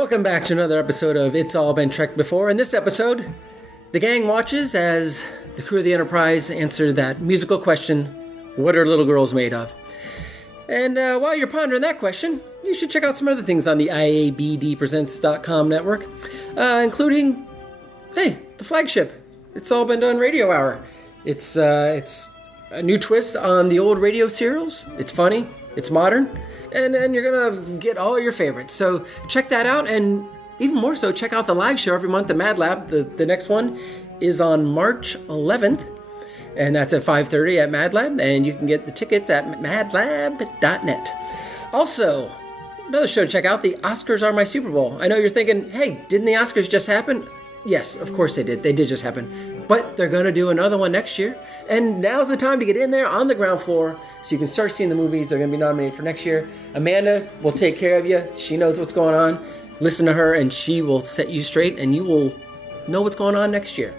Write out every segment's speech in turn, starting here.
Welcome back to another episode of It's All Been Trekked Before. In this episode, the gang watches as the crew of the Enterprise answer that musical question, what are little girls made of? And while you're pondering that question, you should check out some other things on the IABD Presents.com network, including, the flagship, It's All Been Done Radio Hour. It's a new twist on the old radio serials. It's funny, it's modern, and you're going to get all your favorites. So check that out, and even more so, check out the live show every month at Mad Lab. The next one is on March 11th, and that's at 5:30 at Mad Lab, and you can get the tickets at madlab.net. Also, another show to check out, the Oscars Are My Super Bowl. I know you're thinking, hey, didn't the Oscars just happen? Yes, of course they did. They did just happen. But they're going to do another one next year. And now's the time to get in there on the ground floor so you can start seeing the movies. They're going to be nominated for next year. Amanda will take care of you. She knows what's going on. Listen to her and she will set you straight and you will know what's going on next year.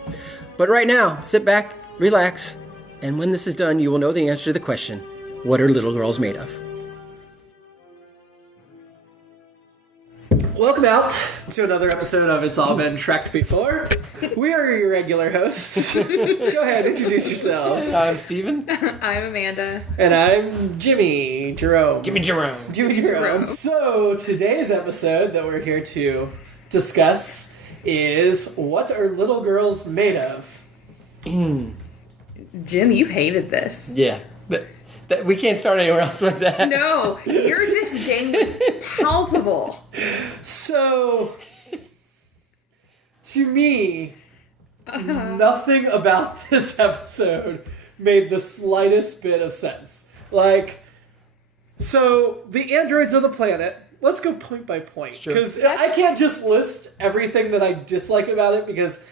But right now, sit back, relax, and when this is done, you will know the answer to the question, what are little girls made of? Welcome out to another episode of It's All Been Trekked Before. We are your regular hosts. Go ahead, introduce yourselves. I'm Steven. I'm Amanda. And I'm Jimmy-Jerome. Jimmy-Jerome. So, today's episode that we're here to discuss is, what are little girls made of? Jim, you hated this. Yeah. We can't start anywhere else with that. No, your disdain was palpable. So, to me, nothing about this episode made the slightest bit of sense. So the androids on the planet, let's go point by point. Because I can't just list everything that I dislike about it because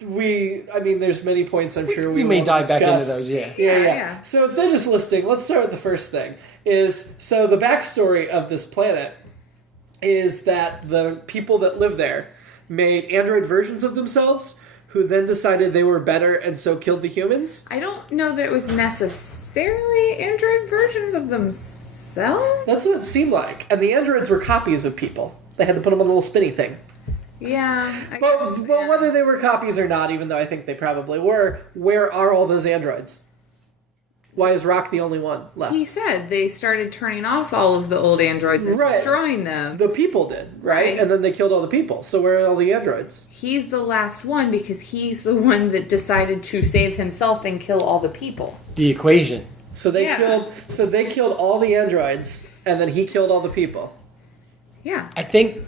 there's many points I'm sure we may will dive discuss. back into those, Yeah. So instead of just listing, let's start with the first thing. So the backstory of this planet is that the people that live there made android versions of themselves who then decided they were better and so killed the humans. I don't know that it was necessarily android versions of themselves. That's what it seemed like. And the androids were copies of people. They had to put them on a little spinny thing. Yeah, But whether they were copies or not, even though I think they probably were, where are all those androids? Why is Rock the only one left? He said they started turning off all of the old androids and destroying them. The people did, right? And then they killed all the people. So where are all the androids? He's the last one because he's the one that decided to save himself and kill all the people. The equation. So they killed all the androids, and then he killed all the people. Yeah. I think,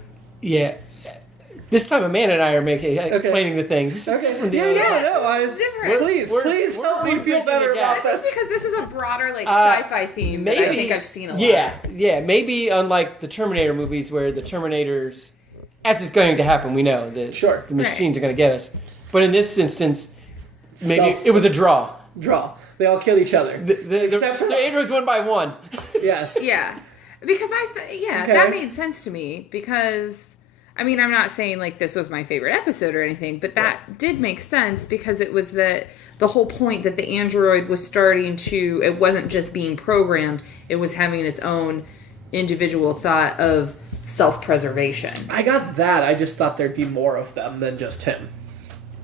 this time Amanda and I are explaining the things. Okay. From the Different. Please help me feel better about This is this. because this is a broader sci-fi theme that I think I've seen a lot. Yeah. Maybe unlike the Terminator movies where the Terminators, as is going to happen, we know that the machines are going to get us. But in this instance, maybe it was a draw. They all killed each other. Except for the androids one by one. Yes. Yeah. Because that made sense to me because... I'm not saying this was my favorite episode or anything, but that did make sense because it was the whole point that the android was starting to, it wasn't just being programmed, it was having its own individual thought of self-preservation. I got that. I just thought there'd be more of them than just him.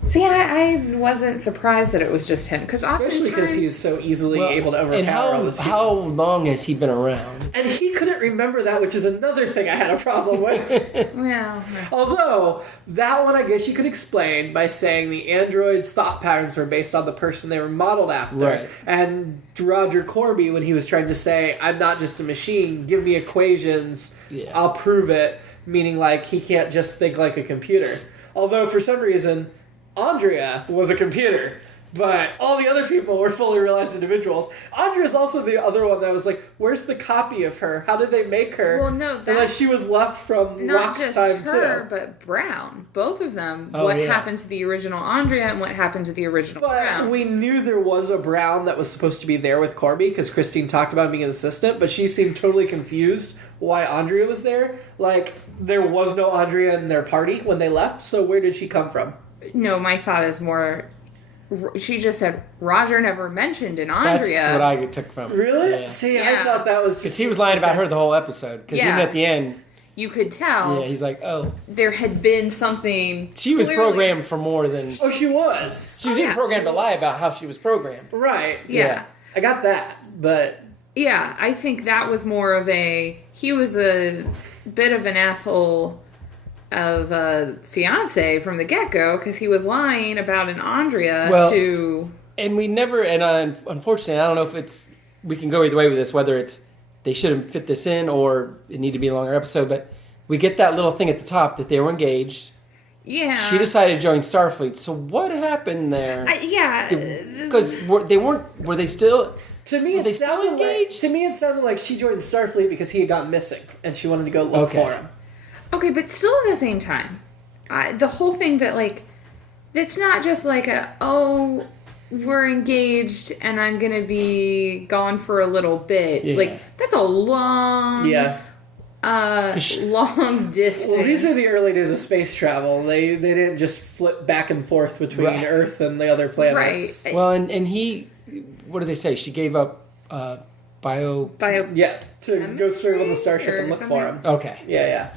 See, I wasn't surprised that it was just him because oftentimes... Especially because he's so easily able to overpower all the how long has he been around? And he couldn't remember that, which is another thing I had a problem with. Well... Although, that one I guess you could explain by saying the androids' thought patterns were based on the person they were modeled after. Right. And Roger Corby, when he was trying to say, I'm not just a machine, give me equations, I'll prove it, meaning he can't just think like a computer. Although, for some reason... Andrea was a computer, but all the other people were fully realized individuals. Andrea's also the other one that was where's the copy of her? How did they make her? Well, no, that's... And she was left from not Rock's just time, her, too. but Brown. Both of them. What happened to the original Andrea and what happened to the original Brown. But we knew there was a Brown that was supposed to be there with Corby, because Christine talked about being an assistant, but she seemed totally confused why Andrea was there. There was no Andrea in their party when they left, so where did she come from? No, my thought is more... She just said Roger never mentioned an Andrea. That's what I took from it. Really? Yeah. See, I thought that was... Because he was lying about her the whole episode. Because even at the end, you could tell. Yeah, he's like, oh. There had been something. She was programmed for more than. Oh, she was. She was even programmed to lie about how she was programmed. Right. Yeah. I got that, but. Yeah, I think that was more of a. He was a bit of an asshole of a fiance from the get-go because he was lying about an Andrea to. And we never. And unfortunately, I don't know if we can go either way with this, whether it's they should have fit this in or it needed to be a longer episode, but we get that little thing at the top that they were engaged. Yeah. She decided to join Starfleet. So what happened there? Because were they still... To me, it sounded like she joined Starfleet because he had gone missing and she wanted to go look for him. Okay, but still at the same time, the whole thing that, like, it's not just like we're engaged and I'm going to be gone for a little bit. Yeah. Like, that's a long... Yeah. Long distance. Well, these are the early days of space travel. They didn't just flip back and forth between Earth and the other planets. Right. Well, and he... What do they say? She gave up bio... Yeah, to go serve on the starship and look for him. Okay. Yeah.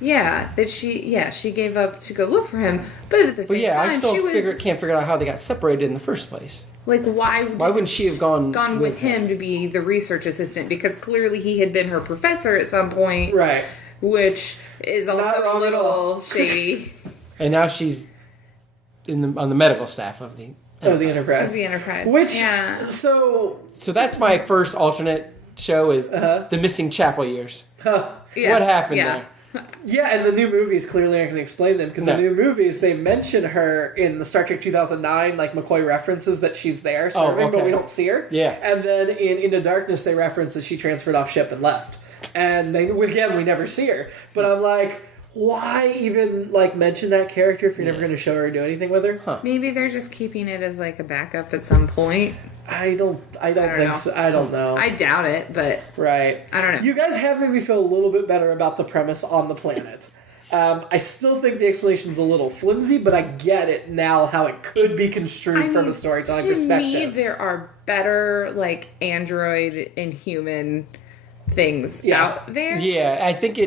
Yeah, she gave up to go look for him, but at the same time, I still can't figure out how they got separated in the first place. Like, why wouldn't she have gone with him to be the research assistant? Because clearly he had been her professor at some point, right? Which is also a little shady. And now she's on the medical staff of the Enterprise. Of the Enterprise. Which so that's my first alternate show is the missing chapel years. Yes, what happened there? Yeah, and the new movies clearly aren't going to explain them because the new movies, they mention her in the Star Trek 2009, like McCoy references that she's there serving, but we don't see her. Yeah. And then in Into Darkness, they reference that she transferred off ship and left. And we never see her. But I'm like, why even like mention that character if you're never going to show her or do anything with her? Huh. Maybe they're just keeping it as like a backup at some point. I don't think so. I don't know. I doubt it, but right. I don't know. You guys have made me feel a little bit better about the premise on the planet. I still think the explanation's a little flimsy, but I get it now how it could be construed from a storytelling perspective. To me, there are better like android and human things out there. Yeah, I think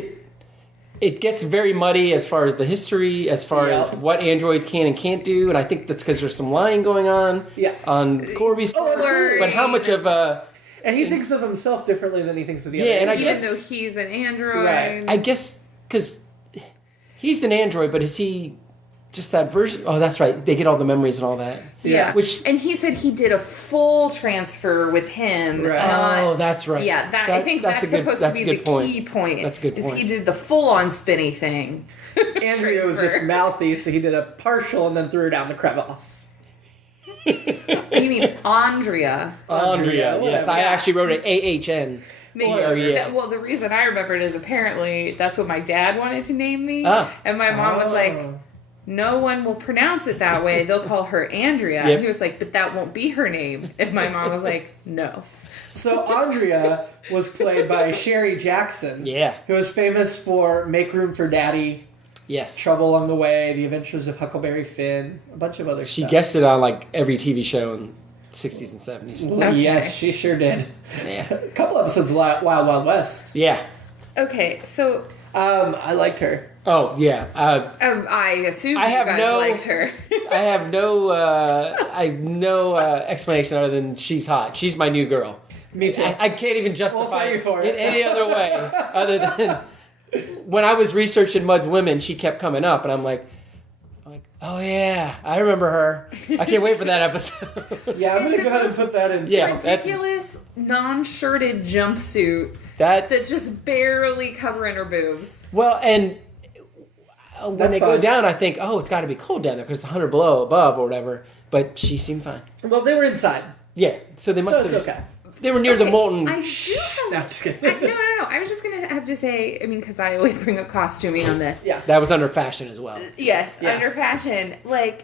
it gets very muddy as far as the history, as far as what androids can and can't do, and I think that's because there's some lying going on on Corby's part. But how much of a... And he thinks of himself differently than he thinks of the other. And even though he's an android. Right. I guess, because he's an android, but is he just that version? Oh, that's right. They get all the memories and all that. Yeah. And he said he did a full transfer with him. Right. That's right. Yeah, I think that's supposed to be the key point. That's a good point. He did the full-on spinny thing. Andrea was just mouthy, so he did a partial and then threw her down the crevasse. You mean Andrea? Andrea, yes. I actually wrote it AHN. Well, the reason I remember it is apparently that's what my dad wanted to name me. And my mom was like, no one will pronounce it that way. They'll call her Andrea. And he was like, but that won't be her name. And my mom was like, no. So Andrea was played by Sherry Jackson. Yeah. Who was famous for Make Room for Daddy. Yes. Trouble Along the Way, The Adventures of Huckleberry Finn, a bunch of other stuff. She guested on like every TV show in the 60s and 70s. Okay. Yes, she sure did. Yeah. A couple episodes of Wild Wild West. Yeah. Okay, so... I liked her. Oh, yeah. I assume you guys liked her. I have no explanation other than she's hot. She's my new girl. Me too. I can't even justify it any other way other than when I was researching Mudd's Women, she kept coming up, and I'm like, oh yeah, I remember her. I can't wait for that episode. Yeah, I'm going to go ahead and put that in. Yeah, ridiculous non-shirted jumpsuit that's just barely covering her boobs. Well, and when they go down, I think, it's got to be cold down there because it's 100 below, above, or whatever. But she seemed fine. Well, they were inside. Yeah, so they must have. It's okay. They were near the molten... I do have... No, just kidding. No. I was just going to have to say, I mean, because I always bring up costuming on this. Yeah. That was under fashion as well. Yes, under fashion. Like,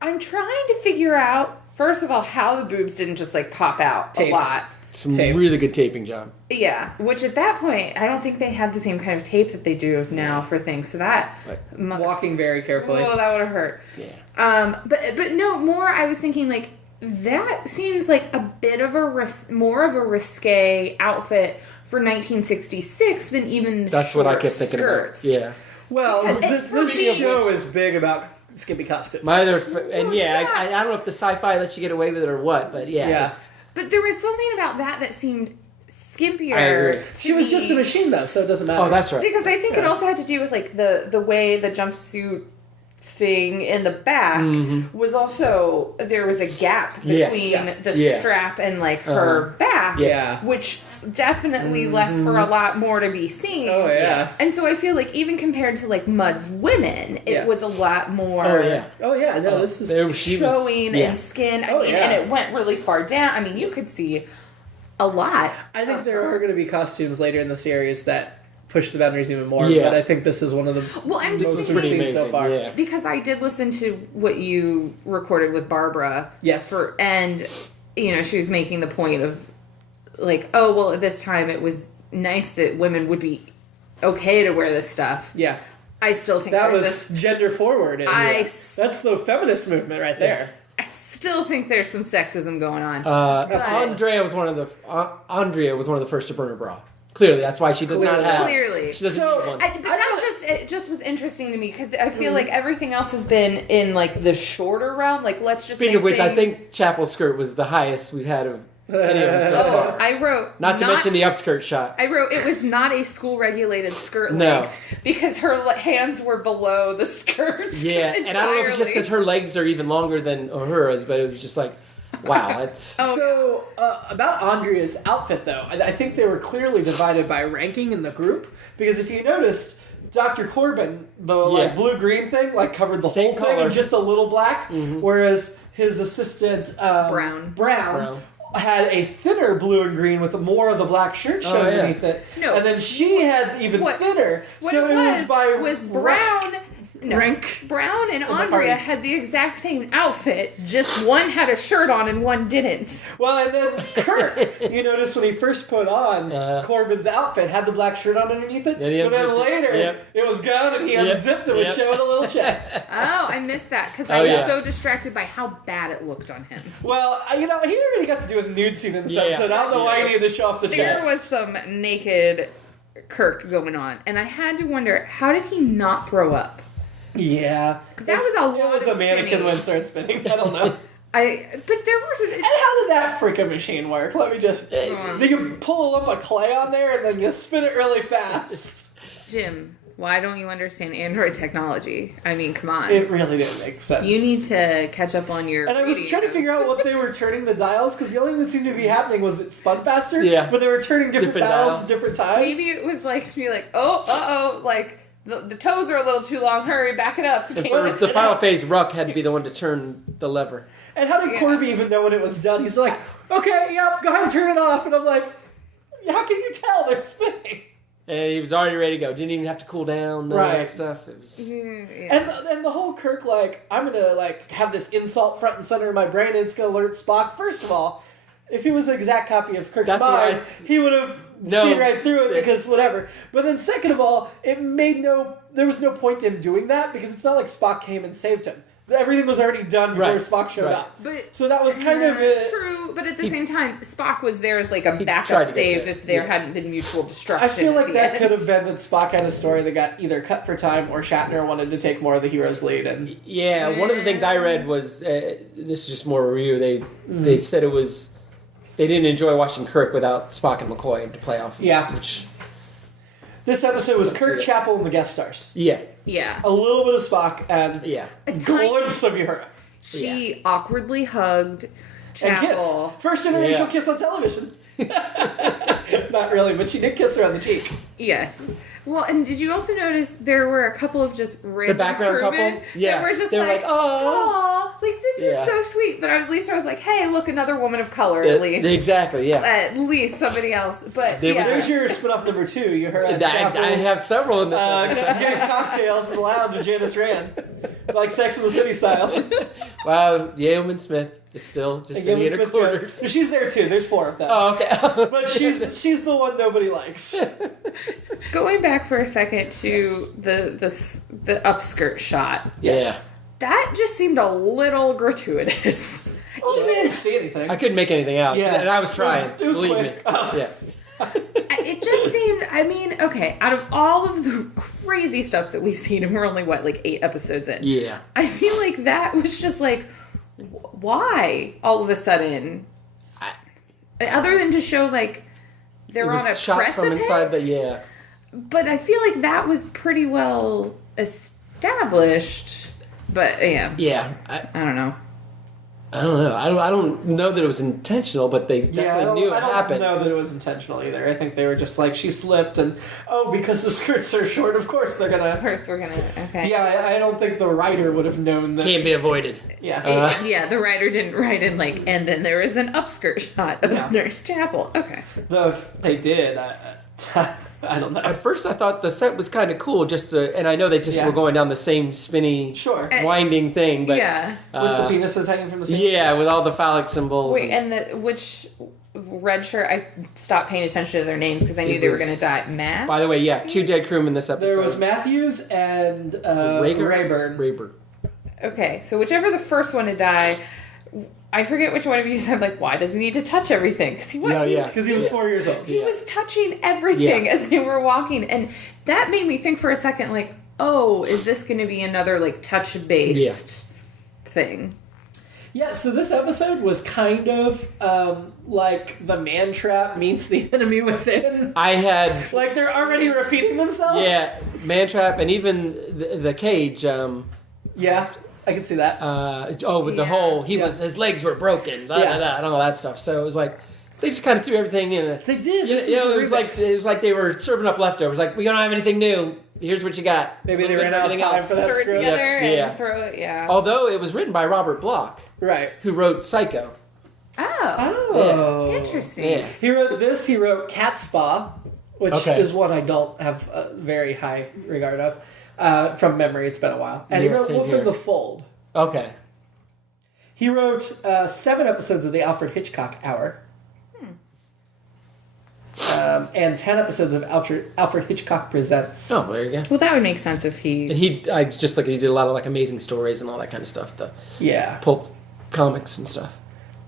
I'm trying to figure out, first of all, how the boobs didn't just, like, pop out a lot. Some really good taping job. Yeah, which at that point, I don't think they had the same kind of tape that they do now for things. So that... Walking very carefully. Oh, that would have hurt. Yeah. But no, more I was thinking, like, that seems like a bit of more of a risque outfit for 1966 than even the That's short what I kept thinking skirts. about. Yeah. Well, Because this show is big about skimpy costumes. I don't know if the sci-fi lets you get away with it or what, but yeah. But there was something about that seemed skimpier. I agree. She was just a machine, though, so it doesn't matter. Oh, that's right. Because I think it also had to do with like the way the jumpsuit thing in the back was also, there was a gap between the strap and like her back, which definitely left for a lot more to be seen. Oh yeah. And so I feel like even compared to like Mudd's Women, it was a lot more. Oh yeah. No, this is showing and skin. I mean, and it went really far down. I mean, you could see a lot. I think there are going to be costumes later in the series that push the boundaries even more. But I think this is one of the most we've seen so far. Yeah. Because I did listen to what you recorded with Barbara. Yes. And you know, she was making the point of like, oh well, at this time it was nice that women would be okay to wear this stuff. Yeah. I still think that was gender forward. That's the feminist movement right there. I still think there's some sexism going on. Andrea was one of the first to burn her bra. Clearly, that's why she does not have. Clearly, she doesn't need one. It just was interesting to me because I feel like everything else has been in like the shorter realm. Like, let's just. Speaking of which, I think Chapel's skirt was the highest we've had of any of them so far. I wrote not to mention the upskirt shot. I wrote it was not a school regulated skirt length because her hands were below the skirt. Yeah, and I don't know if it's just because her legs are even longer than hers, but it was just like. Wow, that's... about Andrea's outfit, though, I think they were clearly divided by ranking in the group, because if you noticed, Dr. Corbin, the blue-green thing, covered the same whole color. thing in just a little black, whereas his assistant, Brown had a thinner blue and green with more of the black shirt shown underneath it. No. And then she had even thinner. What so it was Brown... No. Rank. Brown and Andrea had the exact same outfit, just one had a shirt on and one didn't. Well, and then Kurt, you notice when he first put on Corbin's outfit, had the black shirt on underneath it, but then later it was gone and he unzipped it and was showing a little chest. Oh, I missed that because I was so distracted by how bad it looked on him. Well, he already got to do his nude scene in this episode. I don't know why he needed to show off the chest. There was some naked Kirk going on, and I had to wonder, how did he not throw up? Yeah, that was a lot. It was of a mannequin when it started spinning. I don't know. But there was. And how did that freaking machine work? Let me just. They could pull a lump of clay on there and then you spin it really fast. Jim, why don't you understand Android technology? I mean, come on. It really didn't make sense. You need to catch up on your. And I was trying to figure out what they were turning the dials, because the only thing that seemed to be happening was it spun faster. Yeah. But they were turning different dials at different times. Maybe it was like to be like, like. The toes are a little too long. Hurry, back it up. For the final phase, Ruck had to be the one to turn the lever. And how did Corby even know when it was done? He's like, okay, yep, go ahead and turn it off. And I'm like, how can you tell they're spinning? And he was already ready to go. Didn't even have to cool down. All that stuff. It was... And the whole Kirk, I'm going to, have this insult front and center in my brain and it's going to alert Spock. First of all, if he was an exact copy of Kirk's mind, he would have seen right through it because whatever. But then second of all, there was no point to him doing that because it's not like Spock came and saved him. Everything was already done before Spock showed up. So that was kind of true, but at the same time, Spock was there as a backup save if there hadn't been mutual destruction. I feel like that could have been that Spock had a story that got either cut for time or Shatner wanted to take more of the hero's lead. And one of the things I read was this is just more a review. They said it was. They didn't enjoy watching Kirk without Spock and McCoy to play off. Yeah. This episode was Kirk, Chapel, and the guest stars. Yeah. Yeah. A little bit of Spock and a glimpse of Uhura. She awkwardly hugged Chapel. And kissed. First interracial kiss on television. Not really, but she did kiss her on the cheek. Yes. Well, and did you also notice there were a couple of just random the background crewmen couple? Yeah. that were just oh, this is so sweet. But at least I was like, hey, look, another woman of color, at least. Exactly, At least somebody else. But there's your spin-off number 2. Uhura. I have several in this episode. Getting cocktails in the lounge with Janice Rand. Like Sex in the City style. Wow, Yeoman Smith is still just sitting in her quarters. So she's there too. There's 4 of them. Oh, okay. But she's the one nobody likes. Going back for a second to the upskirt shot. Yeah. That just seemed a little gratuitous. Oh, I didn't see anything. I couldn't make anything out. Yeah. And I was trying. It was believe quick. me. Oh. Yeah. It just seemed, I mean, okay, out of all of the crazy stuff that we've seen, and we're only, 8 episodes in? Yeah. I feel like that was just like, why all of a sudden? Other than to show, like, they're on a shot precipice? from inside the, But I feel like that was pretty well established. But, yeah. Yeah. I don't know. I don't know. I don't know that it was intentional, but they definitely knew it happened. I don't know that it was intentional either. I think they were just like, she slipped and, because the skirts are short, of course they're gonna... Of course we're gonna, okay. Yeah, I don't think the writer would have known that... Can't be avoided. Yeah. Yeah, the writer didn't write in, and then there was an upskirt shot of Nurse Chapel. Okay. Though if they did, I don't know. At first, I thought the set was kind of cool, and I know they just were going down the same spinny, winding thing, but with the penises hanging from the same. Yeah, with all the phallic symbols. Wait, and which red shirt? I stopped paying attention to their names because I knew they were going to die. Matt. By the way, 2 dead crewmen this episode. There was Matthews and Rayburn. Rayburn. Okay, so whichever the first one to die. I forget which one of you said, why does he need to touch everything? Because he was 4 years old. He was touching everything as they were walking. And that made me think for a second, is this going to be another, touch-based thing? Yeah, so this episode was kind of like the man trap meets the enemy within. I had... they're already repeating themselves? Yeah, man trap, and even the cage... yeah. I can see that. With the whole, his legs were broken, and all that stuff. So it was like, they just kind of threw everything in. They did. It was like they were serving up leftovers. Like, we don't have anything new. Here's what you got. Maybe they ran out of time for that stir it script. together and throw it. Yeah. Although it was written by Robert Bloch, right, who wrote Psycho. Oh, interesting. Yeah. He wrote this. He wrote Cat Spa, which is one I don't have a very high regard of. From memory, it's been a while. And he wrote Wolf in the Fold. Okay. He wrote 7 episodes of the Alfred Hitchcock Hour. And 10 episodes of Alfred Hitchcock Presents. Oh, there you go. Well, that would make sense if he... And I was just looking, he did a lot of Amazing Stories and all that kind of stuff. The pulp comics and stuff.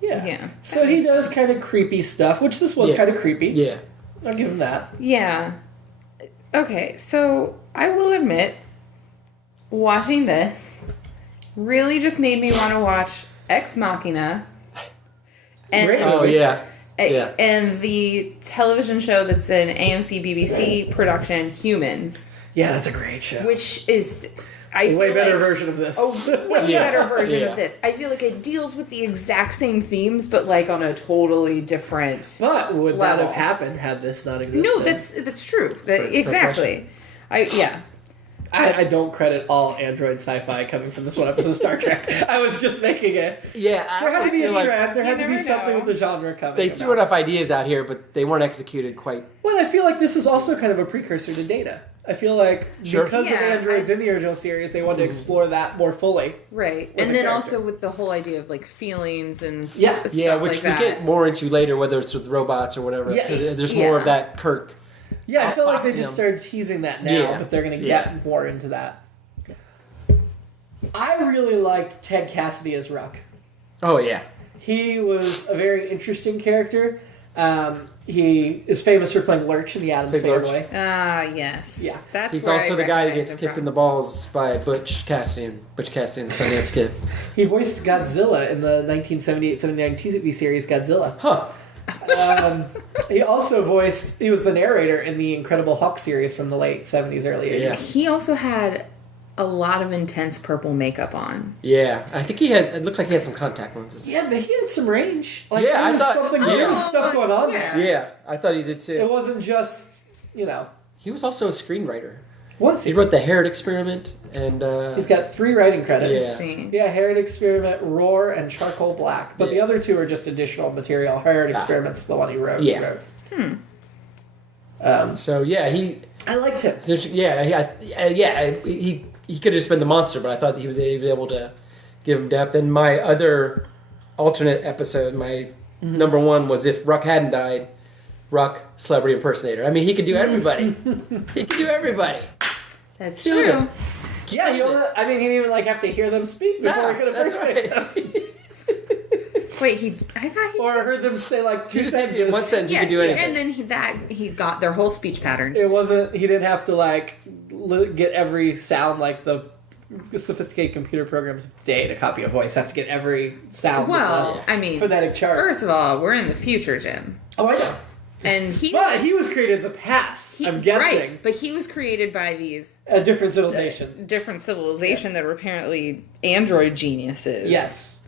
Yeah. So he does kind of creepy stuff, which this was kind of creepy. Yeah. I'll give him that. Yeah. Okay, so I will admit, watching this really just made me want to watch Ex Machina. And and the television show that's an AMC BBC production, Humans. Yeah, that's a great show. Which is... way better version of this. Way better version of this. I feel like it deals with the exact same themes, but on a totally different But would level. that have happened had this not existed? No, that's true. Exactly. I don't credit all android sci-fi coming from this one episode of Star Trek. I was just making it. Yeah, there had to be a trend. There had to be something with the genre coming. They threw enough ideas out here, but they weren't executed quite. Well, I feel like this is also kind of a precursor to Data. I feel like because of androids in the original series, they wanted to explore that more fully. Right. And then also with the whole idea of feelings and stuff which we get more into later, whether it's with robots or whatever. Yes. There's more of that Kirk. Yeah, I feel like they just started teasing that now, but they're going to get more into that. I really liked Ted Cassidy as Ruck. Oh, yeah. He was a very interesting character. He is famous for playing Lurch in the Addams Family. Yes. Yeah. He's also the guy that gets kicked in the balls by Butch Cassidy and the Sundance Kid. He voiced Godzilla in the 1978-79 TV series Godzilla. Huh. He also he was the narrator in the Incredible Hulk series from the late 70s, early 80s. Yeah. He also had a lot of intense purple makeup on. Yeah, I think it looked like he had some contact lenses. Yeah, but he had some range. I thought there was stuff going on there. Yeah, I thought he did too. It wasn't just, He was also a screenwriter. Was he? He wrote The Herod Experiment and... He's got 3 writing credits. Yeah. Herod Experiment, Roar, and Charcoal Black. But the other 2 are just additional material. Herod Experiment's the one he wrote. Yeah. I liked him. He could have just been the monster, but I thought he was able to give him depth. And my other alternate episode, my number 1 was if Ruck hadn't died, Ruck, celebrity impersonator. I mean, he could do everybody. He could do everybody. That's true. Yeah, he didn't even have to hear them speak before he could impersonate them. Wait, I thought he Or did. heard them say like two In sentences. one sentence, you Yeah, could do anything. and then he got their whole speech pattern. It wasn't. He didn't have to like get every sound like the sophisticated computer programs of today to copy a voice. Have to get every sound. Well, with the I mean, phonetic chart. first of all, we're in the future, Jim. Oh, I know. And he was created in the past. I'm guessing. Right, but he was created by these A different civilization. different civilization that are apparently android geniuses. Yes.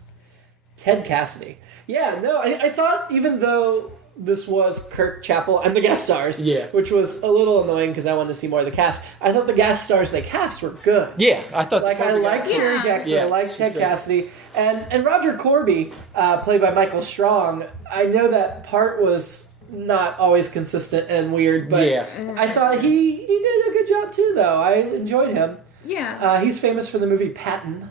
Ted Cassidy. Yeah, no, I thought even though this was Kirk, Chappell, and the guest stars, which was a little annoying because I wanted to see more of the cast, I thought the guest stars they cast were good. Yeah, I thought... Like, I liked Sherry Jackson, I liked Ted Cassidy, and Roger Corby, played by Michael Strong, I know that part was not always consistent and weird, but I thought he did a good job too, though. I enjoyed him. Yeah. He's famous for the movie Patton.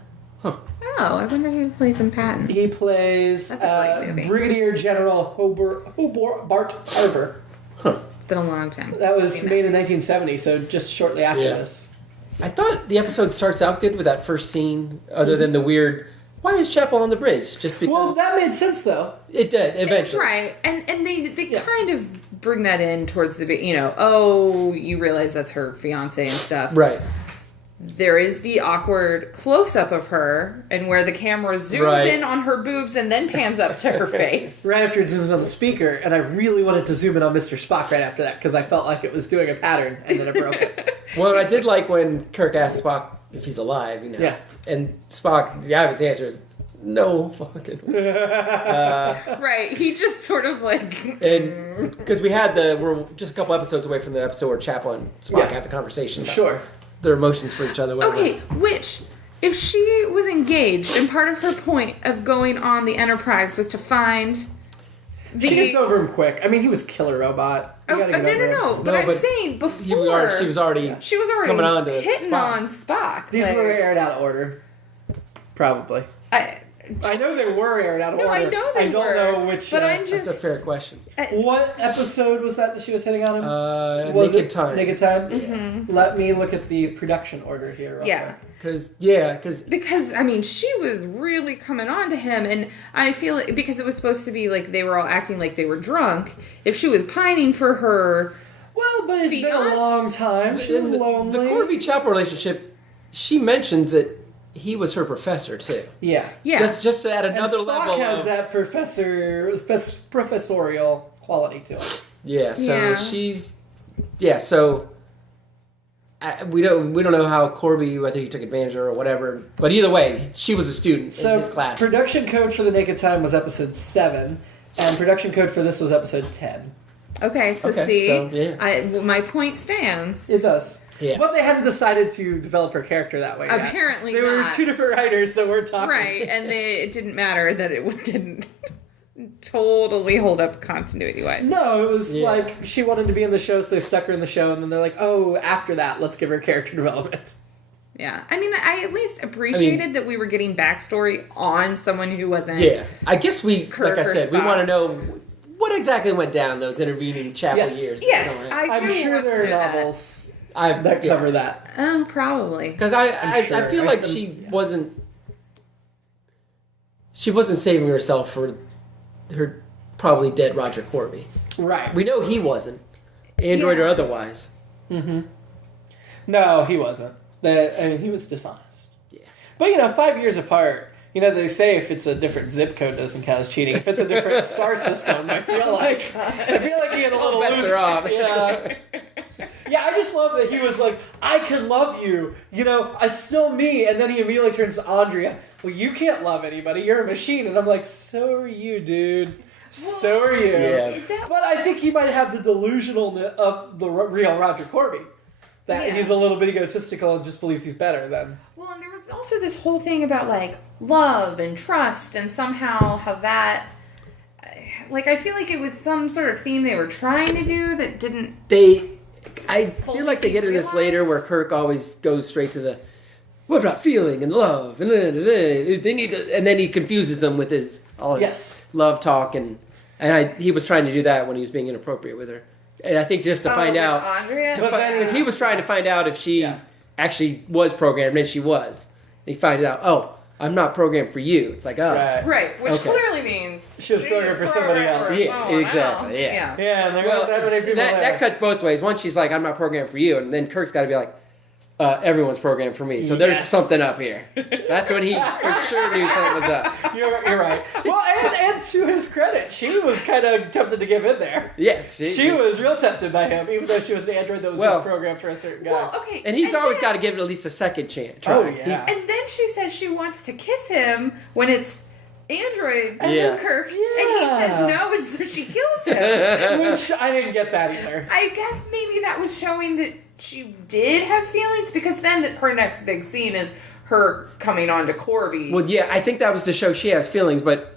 Oh, I wonder who plays in Patton. He plays That's a great movie. Brigadier General Hobart Harbour. It's been a long time since That I've was seen made in 1970, so just shortly after this. I thought the episode starts out good with that first scene, other than the weird... Why is Chappell on the bridge? Just because... Well, that made sense, though. It did, eventually. Right, and they kind of bring that in towards the, you realize that's her fiance and stuff. Right. There is the awkward close-up of her, and where the camera zooms in on her boobs and then pans up to her face. Right after it zooms on the speaker, and I really wanted to zoom in on Mr. Spock right after that, because I felt like it was doing a pattern, and then it broke it. Well, I did like when Kirk asked Spock if he's alive, Yeah. And Spock, the obvious answer is, no fucking... Right, he just sort of like... And because we're just a couple episodes away from the episode where Chappell and Spock have the conversation about their emotions for each other. Whatever. Okay, which, if she was engaged, and part of her point of going on the Enterprise was to find the... She gets over him quick. I mean, he was Killer Robot. You gotta get over him. No. But I'm saying before... She was already coming on to hitting Spock. on Spock. These were aired out of order. Probably. I know they were aired out of order. I know they were. I don't know which... But I'm just... That's a fair question. What episode was that she was hitting on him? Naked Time. Naked Time? Mm-hmm. Let me look at the production order here. Because I mean, she was really coming on to him, and I feel like, because it was supposed to be like they were all acting like they were drunk, if she was pining for her... Well, but it's been a long time. She was lonely. The Corby-Chappell relationship, she mentions that he was her professor too. Yeah. Just to add another and Spock level. Has that professorial quality to it. Yeah. So she's. Yeah. So. We don't know how Corby, whether he took advantage of her or whatever, but either way, she was a student in his class. Production code for the Naked Time was episode 7, and production code for this was episode 10. Okay, so my point stands. It does. Yeah. But they hadn't decided to develop her character that way. Apparently They were two different writers that were talking. Right, and it didn't matter that it didn't totally hold up continuity-wise. No, it was like she wanted to be in the show, so they stuck her in the show, and then they're like, oh, after that, let's give her character development. Yeah. I mean, I at least appreciated that we were getting backstory on someone who wasn't... Yeah. I guess Kirk like I said, or we Spock. want to know what exactly went down those intervening Chappell years. Yes, I'm sure there are novels that cover that. Oh, probably. Because I feel like she wasn't saving herself for her probably dead Roger Corby. Right. We know he wasn't, android or otherwise. Mm-hmm. No, he wasn't. He was dishonest. Yeah. But 5 years apart. They say if it's a different zip code doesn't count as cheating. If it's a different star system, I feel like he had a little bets loose. are off. Yeah, I just love that he was like, I could love you. It's still me. And then he immediately turns to Andrea. Well, you can't love anybody. You're a machine. And I'm like, so are you, dude. So are you. Yeah. But I think he might have the delusional of the real Roger Corby. That he's a little bit egotistical and just believes he's better than... Well, and there was also this whole thing about, like, love and trust, and somehow how that... Like, I feel like it was some sort of theme they were trying to do that didn't... I feel like they get into this later where Kirk always goes straight to the, what about feeling and love? And they need to, and then he confuses them with his love talk, and he was trying to do that when he was being inappropriate with her. And I think just to find out, because he was trying to find out if she actually was programmed, and she was. He finds out, I'm not programmed for you. It's like, oh. Right, which clearly means she was programmed for somebody else. Yeah, exactly. Yeah. Yeah, and there aren't that many people there. That cuts both ways. One, she's like, I'm not programmed for you. And then Kirk's got to be like, everyone's programmed for me. So there's something up here. That's when he for sure knew something was up. You're right. Well, and to his credit, she was kind of tempted to give in there. Yeah. She was real tempted by him, even though she was an android that was just programmed for a certain guy. Well, okay. And he's always got to give it at least a second chance. Oh, yeah. And then she says she wants to kiss him when it's Android Kirk, and he says no, and so she kills him. Which I didn't get that either. I guess maybe that was showing that she did have feelings, because then her next big scene is her coming on to Corby. Well, yeah, I think that was to show she has feelings, but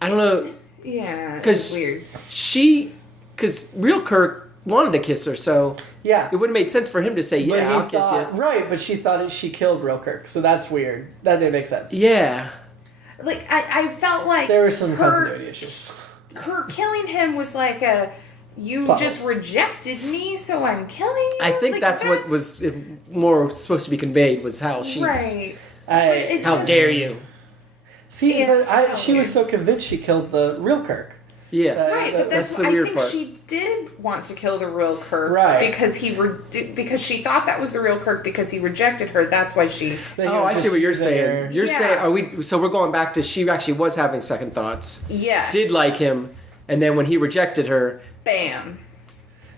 I don't know. Yeah, because weird. Because real Kirk wanted to kiss her, so it would have made sense for him to say, I'll kiss you. Right, but she thought she killed real Kirk, so that's weird. That didn't make sense. Yeah. Like, I felt like there were some continuity issues. Her killing him was like you just rejected me, so I'm killing you? I think that's what was more supposed to be conveyed, was how she was. How dare you? See, but she was so convinced she killed the real Kirk. Yeah. Right, but that's the weird part. She did want to kill the real Kirk because because she thought that was the real Kirk because he rejected her. That's why she. I see what you're saying. You're saying so we're going back to she actually was having second thoughts. Yeah. Did like him, and then when he rejected her, bam.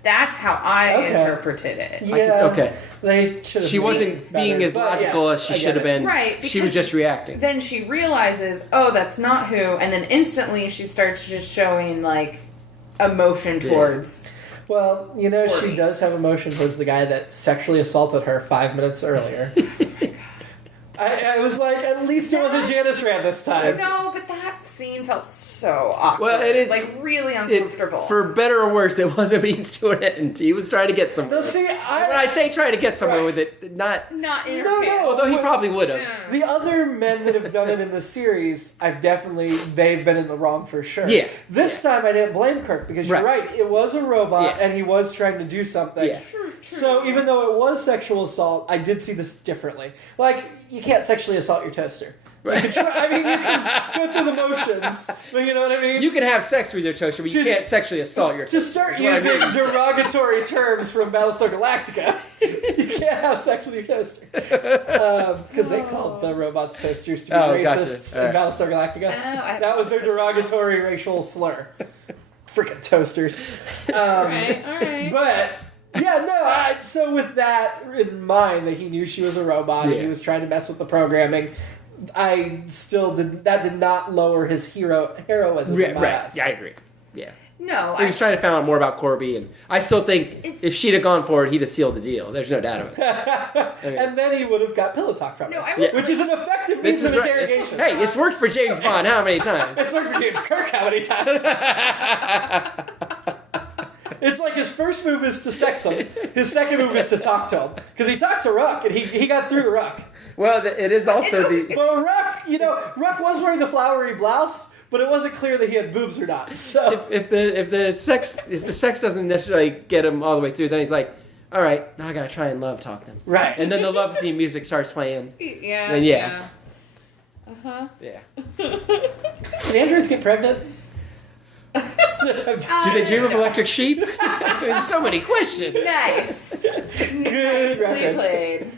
That's how I interpreted it. Yeah. She wasn't being as logical as she should have been. Right. She was just reacting. Then she realizes, that's not who, and then instantly she starts just showing like emotion towards. Well, Corby. She does have emotion towards the guy that sexually assaulted her 5 minutes earlier. I was like, at least it wasn't Janice Rand this time. No, but that scene felt so awkward. Well, like really uncomfortable. For better or worse, it was a means to an end. He was trying to get somewhere. See, when I say trying to get somewhere with it, not interfere. No. Although he probably would have. Yeah. The other men that have done it in the series, they've been in the wrong for sure. Yeah. This time I didn't blame Kirk because you're right. It was a robot and he was trying to do something. Yeah. True. So even though it was sexual assault, I did see this differently. Like, you can't sexually assault your toaster. Right. You can go through the motions, but you know what I mean? You can have sex with your toaster, but you can't sexually assault your toaster. To start using derogatory terms from Battlestar Galactica, you can't have sex with your toaster. Because they called the robots toasters to be racists in Battlestar Galactica. That was their derogatory racial slur. Freaking toasters. All right. But... so with that in mind, that he knew she was a robot and he was trying to mess with the programming, I still did not lower his heroism. Right. Yeah, I agree. Yeah. No, he was trying to find out more about Corby, and I still think if she'd have gone for it, he'd have sealed the deal. There's no doubt of it. And then he would have got pillow talk from her, which is an effective means of interrogation. Hey, it's worked for James Bond how many times? It's worked for James Kirk how many times? It's like his first move is to sex him. His second move is to talk to him. Because he talked to Ruck, and he got through to Ruck. Well, it is also But Ruck was wearing the flowery blouse, but it wasn't clear that he had boobs or not. So if the sex doesn't necessarily get him all the way through, then he's like, all right, now I gotta try and love talk them. Right. And then the love theme music starts playing. Yeah. Yeah. Do androids get pregnant? Do they dream of electric sheep? There's so many questions. Nice. Good reference.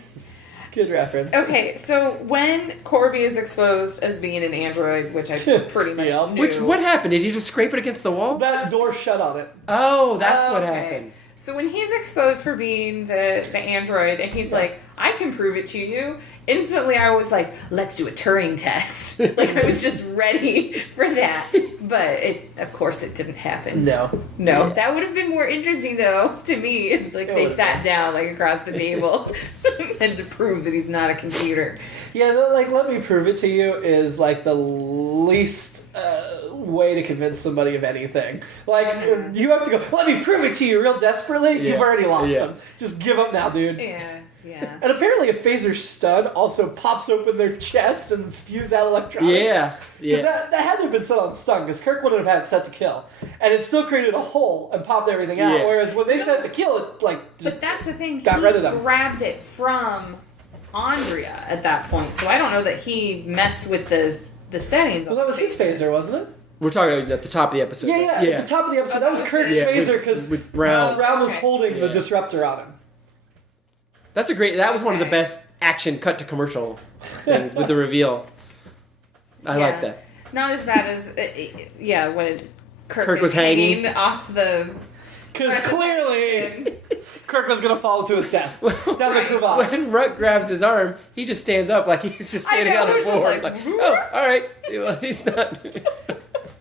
Good reference. Okay, so when Corby is exposed as being an android, which I pretty much knew. What happened? Did he just scrape it against the wall? That door shut on it. Oh, that's what happened. So when he's exposed for being the android, and he's like, I can prove it to you, instantly I was like, let's do a Turing test. Like, I was just ready for that. But, of course, it didn't happen. No. That would have been more interesting, though, to me. If, they sat down, across the table and to prove that he's not a computer. Yeah, let me prove it to you is, the least way to convince somebody of anything. You have to go, let me prove it to you real desperately. Yeah. You've already lost them. Just give up now, dude. Yeah. And apparently a phaser stun also pops open their chest and spews out electrons. Yeah. Because that had to have been set on stun, because Kirk wouldn't have had it set to kill. And it still created a hole and popped everything out, whereas when they set it to kill, it, But that's the thing. Got rid of them. Grabbed it from Andrea at that point, so I don't know that he messed with the settings. Well, that was his phaser, wasn't it? We're talking at the top of the episode. Yeah. At the top of the episode, that was Kirk's phaser because Brown was holding the disruptor on him. That was one of the best action cut to commercial things with the reveal. I like that. Not as bad as when Kirk was hanging off the. Because clearly, Kirk was going to fall to his death down the crevasse. When Ruck grabs his arm, he just stands up like he's just standing on a board. Oh, all right. Well, he's not.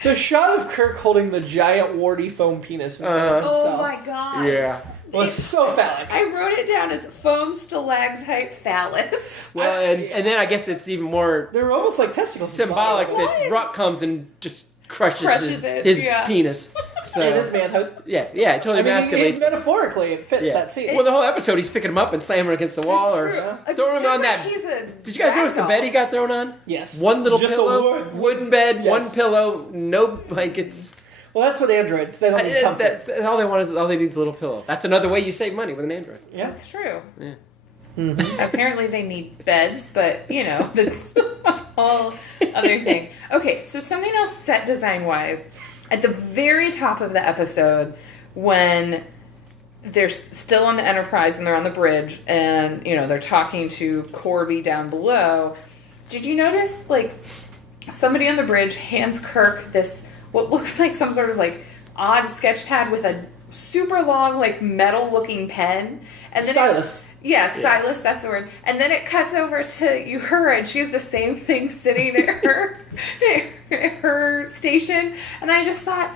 The shot of Kirk holding the giant warty foam penis in front of himself. Oh my god. Yeah. Was so phallic. I wrote it down as foam stalactite phallus. Well, and then I guess it's even more. They were almost like testicles. Symbolic that Ruck comes and just crushes his penis. So, in his manhood. Yeah, it totally emasculates. Metaphorically, it fits that scene. Well, the whole episode, he's picking him up and slamming him against the wall, or throwing him on that. Did you guys notice the bed he got thrown on? Yes. One little Just pillow, wooden bed, one pillow, no blankets. Well, that's what androids. They don't need comfort. That's all they need is a little pillow. That's another way you save money with an android. Yeah, that's true. Yeah. Mm-hmm. Apparently they need beds, but that's a whole other thing. Okay, so something else set design wise, at the very top of the episode, when they're still on the Enterprise and they're on the bridge and they're talking to Corby down below, did you notice somebody on the bridge hands Kirk this what looks like some sort of odd sketch pad with a super long metal looking pen, and then stylus. Stylus, that's the word. And then it cuts over to Uhura, and she has the same thing sitting at her station. And I just thought,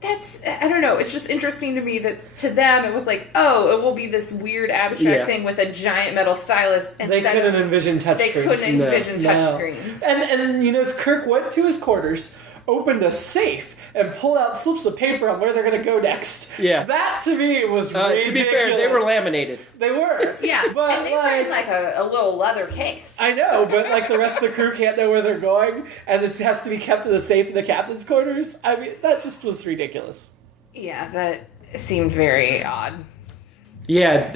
that's, I don't know, it's just interesting to me that to them it was it will be this weird abstract thing with a giant metal stylus. They couldn't envision touchscreens. They couldn't envision touchscreens. And as Kirk went to his quarters, opened a safe, and pulled out slips of paper on where they're going to go next. Yeah. That, to me, was ridiculous. To be fair, they were laminated. They were. Yeah, but and they were in a little leather case. I know, but the rest of the crew can't know where they're going, and it has to be kept in the safe in the captain's quarters. I mean, that just was ridiculous. Yeah, that seemed very odd. Yeah,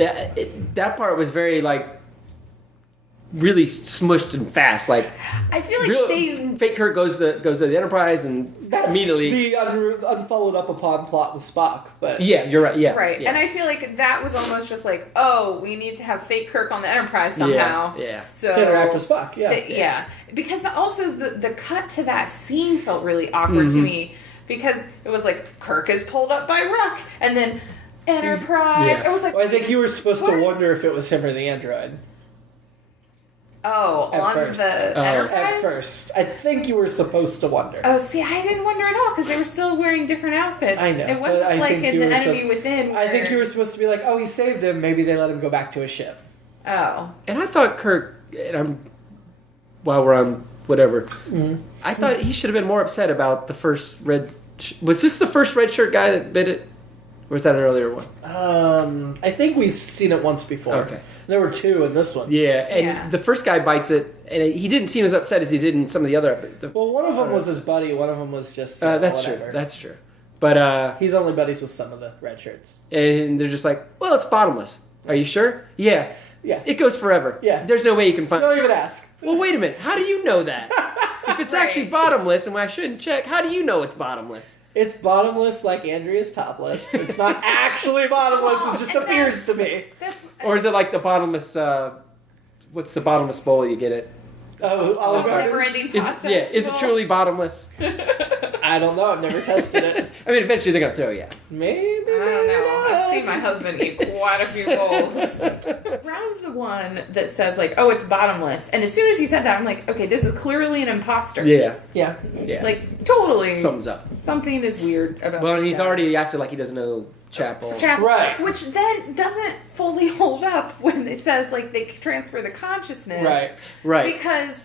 that part was very, really smushed and fast. I feel like fake Kirk goes to the Enterprise and that's immediately the unfollowed up upon plot with Spock. But yeah, you're right. Yeah, right. Yeah. And I feel like that was almost just we need to have fake Kirk on the Enterprise somehow. Yeah. So to interact with Spock. Yeah. Because also the cut to that scene felt really awkward to me because it was Kirk is pulled up by Ruck and then Enterprise. Yeah. It was I think you were supposed to wonder if it was him or the android. Oh, at on first. The Enterprise? At first. I think you were supposed to wonder. Oh, see, I didn't wonder at all, because they were still wearing different outfits. I know. It wasn't in The Enemy Within. I think you were supposed to be he saved him, maybe they let him go back to his ship. Oh. And I thought Kirk, while we're on whatever, I thought he should have been more upset about the first red... Was this the first red shirt guy that bit it? Or was that an earlier one? I think we've seen it once before. Okay. There were two in this one. Yeah, and the first guy bites it, and he didn't seem as upset as he did in some of the other... Well, one of them was his buddy, one of them was just that's whatever. true, that's true. But he's only buddies with some of the red shirts. And they're just well, it's bottomless. Are you sure? Yeah. Yeah. It goes forever. Yeah. There's no way you can find Don't even ask. Well, wait a minute. How do you know that? If it's actually bottomless and I shouldn't check, how do you know it's bottomless? It's bottomless like Andrea's topless. It's not actually bottomless. It just appears to be. Or is it like the bottomless, what's the bottomless bowl you get it? Oh, Olive Garden? Never-ending pasta. Is it truly bottomless? I don't know. I've never tested it. I mean, eventually they're going to throw you out. Maybe. I don't know. I've seen my husband eat quite a few bowls. Brown's the one that says, it's bottomless. And as soon as he said that, I'm okay, this is clearly an imposter. Yeah. Yeah. Totally. Something's up. Something is weird about Well, and he's already acted like he doesn't know Chapel. Right. Which then doesn't fully hold up when it says, they transfer the consciousness. Right. Because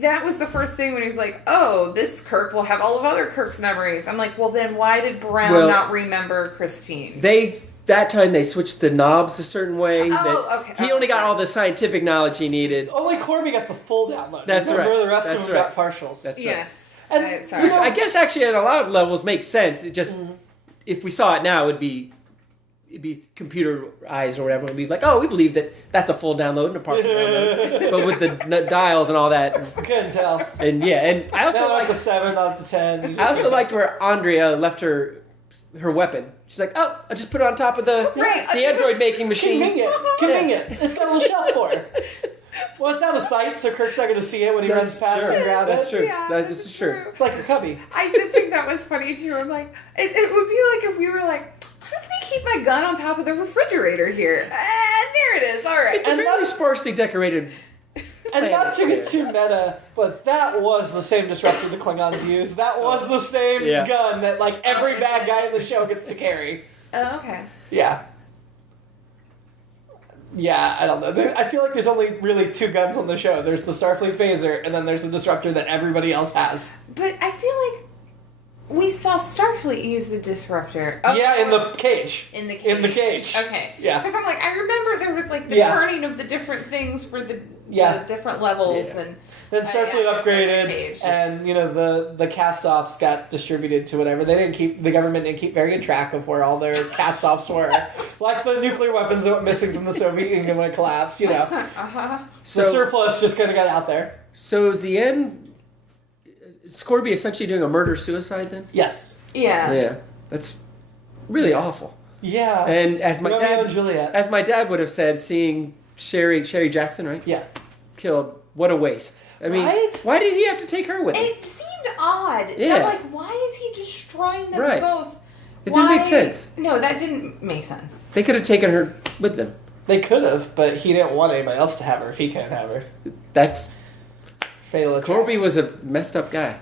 that was the first thing when he's oh, this Kirk will have all of other Kirk's memories. I'm well, then why did Brown not remember Christine? That time they switched the knobs a certain way. Okay. He only got all the scientific knowledge he needed. Only Corby got the full download. That's right. The rest of them got partials. That's right. Yes. And, right, which I guess actually at a lot of levels makes sense. It just, if we saw it now, it'd be computerized or whatever. It'd be like, oh, we believe that that's a full download and a partial download, but with the dials and all that. Couldn't tell. And yeah, and I also like a 7, not to 10. I also liked where Andrea left her weapon. She's like, oh, I just put it on top of the Android making machine. Convenient. It's got a little shelf for it. Well, it's out of sight, so Kirk's not going to see it when he runs past and grab it. That's true. Yeah, This is true. It's like a cubby. I did think that was funny too. I'm like, it would be like if we were like, I'm just going to keep my gun on top of the refrigerator here. And there it is. All right. It's a very sparsely decorated. And not to get too meta, but that was the same disruptor the Klingons used. That was the same gun that like every bad guy in the show gets to carry. Oh, okay. Yeah. Yeah, I don't know. I feel like there's only really 2 guns on the show. There's the Starfleet phaser, and then there's the disruptor that everybody else has. But I feel like we saw Starfleet use the disruptor. Yeah, in the cage. In the cage. Okay. Yeah. Because I'm like, I remember there was like the turning of the different things for the different levels and. Then Starfleet upgraded, and the cast-offs got distributed to whatever. The government didn't keep very good track of where all their cast-offs were, like the nuclear weapons that went missing from the Soviet Union when it collapsed. So the surplus just kind of got out there. So is the end? Is Corby essentially doing a murder-suicide then? Yes. Yeah. Yeah. That's really awful. Yeah. And as my dad would have said, seeing Sherry Jackson, right? Yeah. Killed. What a waste. I mean, why did he have to take her with him? It seemed odd. Yeah. Like, why is he destroying them both? It didn't make sense. No, that didn't make sense. They could have taken her with them. They could have, but he didn't want anybody else to have her if he couldn't have her. That's... Fatal attract. Corby was a messed up guy.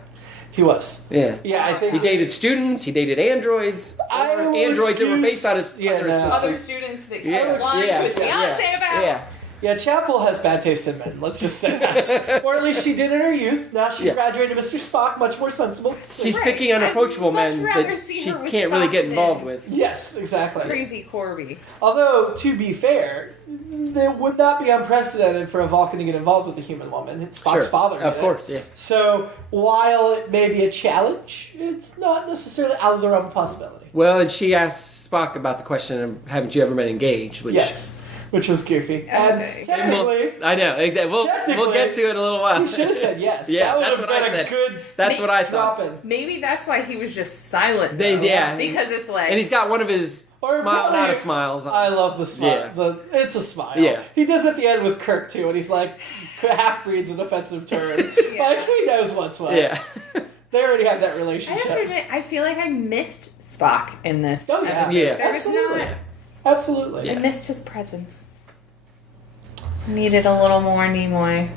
He was. Yeah. Yeah, I think... He dated students, he dated androids. Androids that were based on his other students that kept lying to his fiancé about. Yeah. Yeah, Chapel has bad taste in men. Let's just say that. Or at least she did in her youth. Now she's graduated to Mr. Spock, much more sensible. She's picking unapproachable men that she can't really get involved with. Yes, exactly. Crazy Corby. Although, to be fair, it would not be unprecedented for a Vulcan to get involved with a human woman. It's Spock's father. Of course, yeah. So, while it may be a challenge, it's not necessarily out of the realm of possibility. Well, and she asked Spock about the question of, haven't you ever been engaged? Which was goofy. And technically... I know, exactly. We'll get to it in a little while. He should have said yes. Yeah, that's what I said. That's what I thought. Maybe that's why he was just silent. Because it's like... And he's got one of his not a smiles. I love the smile. Yeah. It's a smile. Yeah. He does at the end with Kirk, too, and he's like, half-breed's an offensive term. Like, he knows what's what. Yeah. They already have that relationship. I have to admit, I feel like I missed Spock in this. Oh, yeah. Yeah. Absolutely. Absolutely. I missed his presence. Needed a little more Nimoy.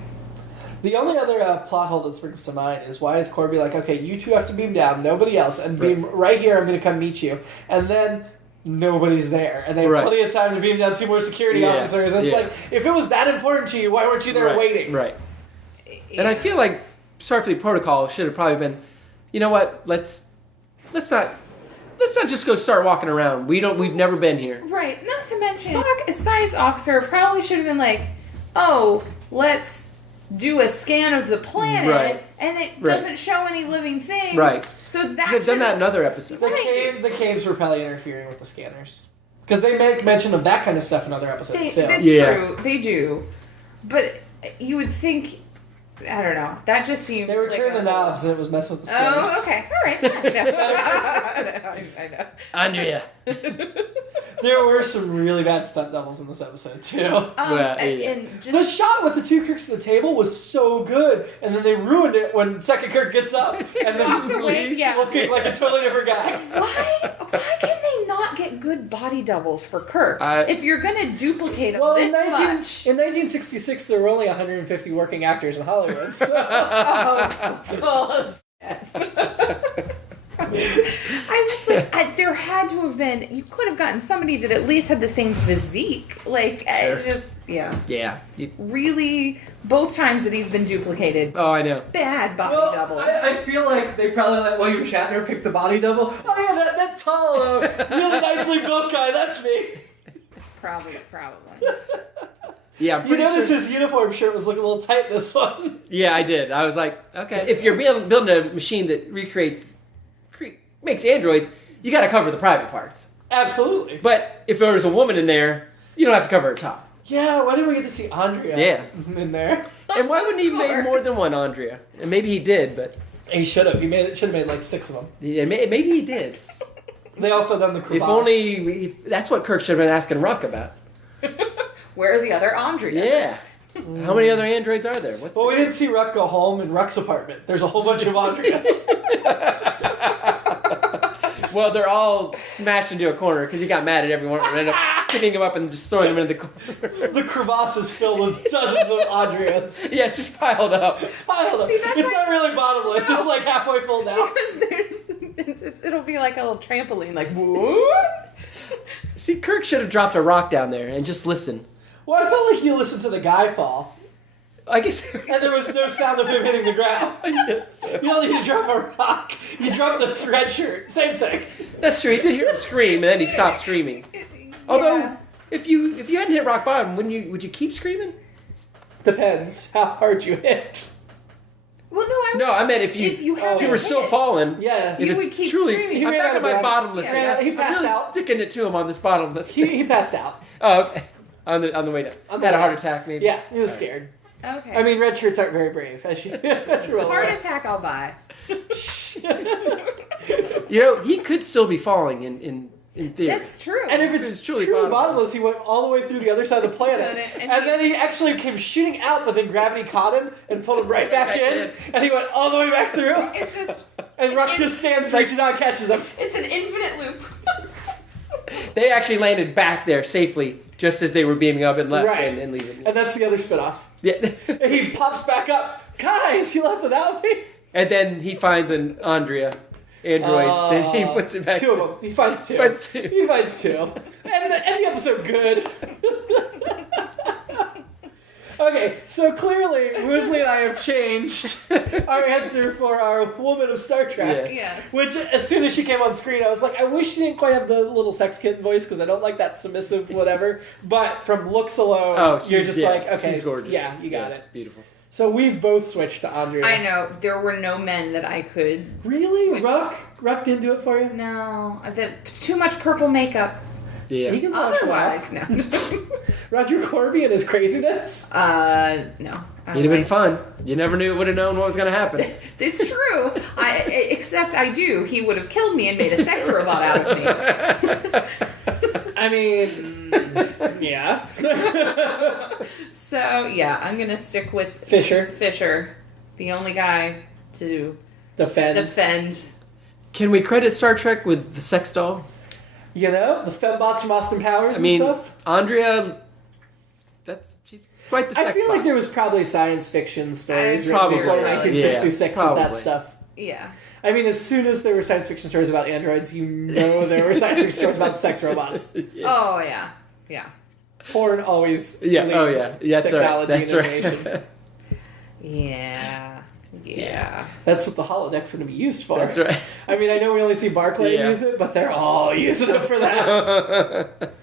The only other plot hole that springs to mind is why is Corby like, okay, you two have to beam down, nobody else, and beam right here, I'm going to come meet you. And then nobody's there. And they have plenty of time to beam down 2 more security officers. And it's like, if it was that important to you, why weren't you there waiting? Right. And I feel like Starfleet protocol should have probably been, you know what, let's not just go start walking around. We've never been here. Right. Not to mention, Spock, a science officer, probably should have been like, oh, let's do a scan of the planet, and it doesn't show any living things. Right. So that they've done that in other episodes. The caves were probably interfering with the scanners. Because they make mention of that kind of stuff in other episodes, too. That's true. They do. But you would think... I don't know. That just seemed... They were turning the knobs and it was messing with the scanners. Oh, okay. All right. I know. Andrea. There were some really bad stunt doubles in this episode, too. The shot with the 2 Kirks at the table was so good, and then they ruined it when second Kirk gets up and then leaves looking like a totally different guy. Why can they not get good body doubles for Kirk? If you're going to duplicate him much. In 1966, there were only 150 working actors in Hollywood. So. I'm just like, there had to have been, you could have gotten somebody that at least had the same physique. Like, Yeah. Really, both times that he's been duplicated. Oh, I know. Bad body doubles. I feel like they probably let William Shatner pick the body double. Oh, yeah, that tall, really nicely built guy, that's me. Probably. Yeah, you noticed his uniform shirt was looking a little tight this one. Yeah, I did. I was like, okay. If you're building a machine that makes androids, you got to cover the private parts. Absolutely. But if there was a woman in there, you don't have to cover her top. Yeah, why didn't we get to see Andrea in there? And why wouldn't he have made more than one Andrea? And maybe he did, but... He should have. He should have made like 6 of them. Yeah, maybe he did. They all put on the crevasse. If only... That's what Kirk should have been asking Ruck about. Where are the other Andreas? Yeah. How many other androids are there? Well, we didn't see Ruck go home in Ruck's apartment. There's a whole bunch of Andreas. Well, they're all smashed into a corner because he got mad at everyone and ended up picking them up and just throwing them into the corner. The crevasse is filled with dozens of Andreas. Yeah, it's just piled up. See, It's not really bottomless. No. It's like halfway full now. Because it'll be like a little trampoline, like, whoop. See, Kirk should have dropped a rock down there and just listened. Well, I felt like he listened to the guy fall. I guess. And there was no sound of him hitting the ground. Yes. You don't need to drop a rock. You drop the sweatshirt. Same thing. That's true. He did hear him scream, and then he stopped screaming. Although, if you hadn't hit rock bottom, would you keep screaming? Depends how hard you hit. Well, no, I meant if you were still falling. Yeah, if you it's would keep truly, screaming. I'm back on my bottomless thing. Yeah, he passed I'm really out. sticking it to him on this bottomless thing. He passed out. Oh, okay. On the way down. Had a heart attack, maybe. Yeah, he was scared. Okay. I mean, red shirts aren't very brave. As you well heart attack, I'll buy. You know, he could still be falling in theory. That's true. And if it's truly bottomless, he went all the way through the other side of the planet. And then he actually came shooting out, but then gravity caught him and pulled him right back in. And he went all the way back through. It's just... And Ruck just stands, reaches out, and catches him. It's an infinite loop. They actually landed back there safely, just as they were beaming up and left Right. and leaving. And that's the other spinoff. Yeah. And he pops back up. Guys, you left without me? And then he finds an Android. Then he puts it back. 2 of them. He finds 2. He finds 2. And the episode good. Okay, so clearly, Woosley and I have changed our answer for our woman of Star Trek. Yes. Which, as soon as she came on screen, I was like, I wish she didn't quite have the little sex kitten voice, because I don't like that submissive whatever. But from looks alone, you're just like, okay. She's gorgeous. Yeah, you got it. Beautiful. So we've both switched to Andrea. I know. There were no men that I could... Really? Ruck didn't do it for you? No. Too much purple makeup. Yeah. He can polish it off. No. Roger Corby and his craziness? No. It'd have been fun. You never would have known what was going to happen. It's true. Except I do. He would have killed me and made a sex robot out of me. I mean, yeah. So, yeah, I'm going to stick with Fisher, the only guy to defend. Can we credit Star Trek with the sex doll? You know, the fembots from Austin Powers and stuff. Andrea, she's quite the sex I feel bot. like there was probably science fiction stories probably before 1966 with that stuff. Yeah. I mean, as soon as there were science fiction stories about androids, you know there were science fiction stories about sex robots. Yes. Oh, yeah. Yeah. Porn always leads That's technology and innovation. Right. Yeah. That's what the holodecks going to be used for. That's right. I mean, I know we only see Barclay use it, but they're all using it for that.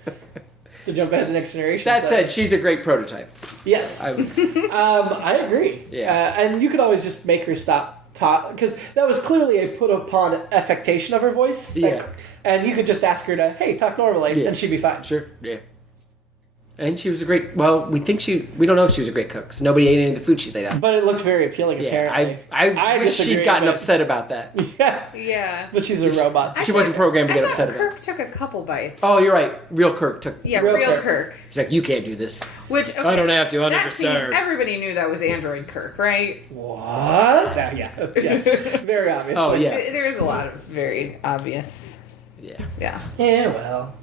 To jump ahead to Next Generation. That said, she's a great prototype. Yes. I would. I agree. Yeah. And you could always just make her stop talk, because that was clearly a put upon affectation of her voice. Yeah. And you could just ask her to, hey, talk normally, and she'd be fine. Sure. Yeah. And she was a great. Well, we don't know if she was a great cook. So nobody ate any of the food she laid out. But it looked very appealing. Apparently, I wish she'd gotten upset about that. Yeah. But she's a robot. She wasn't programmed to get upset about it. Kirk took a couple bites. Oh, you're right. Real Kirk took. Yeah, real Kirk. He's like, you can't do this. Which okay, I don't have to. that scene, everybody knew that was Android Kirk, right? What? Yeah. Yes. Very obvious. Oh yeah. There's a lot of very obvious. Yeah. Yeah. Yeah. Well.